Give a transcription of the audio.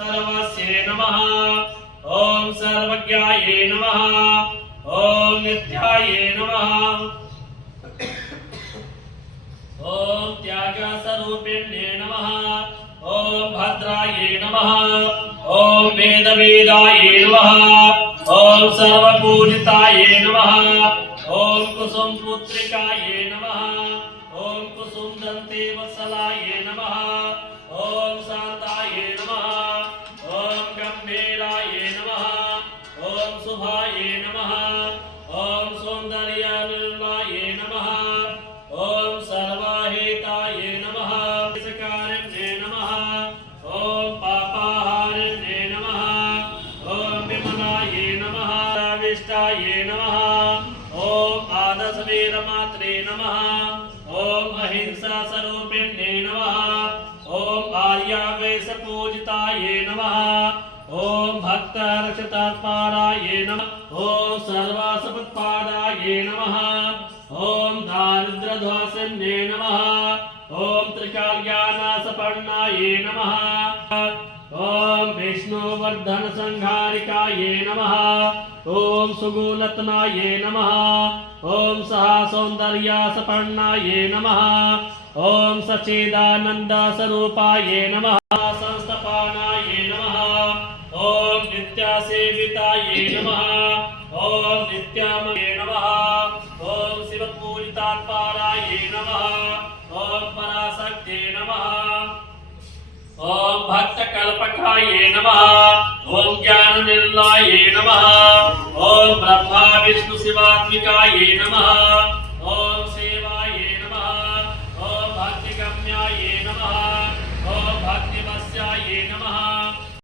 सर्वस्ये नमः। ओम सर्वज्ञाये नमः। ओम नित्याये नमः। ओम त्यागस्वरूपिण्ये नमः। ओम भद्राये नमः। ओम वेदवेदाये नमः। ओम सर्वपूजिताये नमः। ओम कुसुम पुत्रिकाये नमः। ओम कुसुम दंते वत्सलाये नमः। ओम शांताये नमः। ओम गंभीराये नमः। ओम शुभाये नमः। ओम सौंदर्याय नमः। ओम सर्वहिताये नमः। कारिण्ये नमः। ओम पापाहारिण्ये नमः। ओम विमलाये नमः। विष्टाये नमः। ओम आदर्शवीरमात्रे नमः। ओम अहिंसा स्वरूपिण्ये नमः। ओम आर्यावेशपूजिताये नमः। ओम भक्तरक्षितात्माराये नमः। ओम सर्वासपत्पादाये नमः। ओम दारिद्र्यध्वंसिन्ये नमः। ओम त्रिकाल्यानासपर्णाये नमः। ओम विष्णुवर्धन संहारिकाये नमः। ओम सुगुलत्नाये नमः। ओम सहसौंदर्यासपर्णाये नमः। ओम सच्चिदानंद स्वरूपाये नमः। संस्थापनाये नमः। ओम नित्यासेविताये नमः। ओम नित्यामये नमः। ओम शिवपूजितात्माराये नमः। ओम पराशक्ते नमः। ओम भक्तकल्पकाये नमः। ओम ज्ञाननिलयाये नमः। ओम ब्रह्मा विष्णु शिवात्मिकाये नमः। ओम सेवाये नमः। ओम भक्तिगम्याये नमः। ओम भक्तिवश्याये नमः।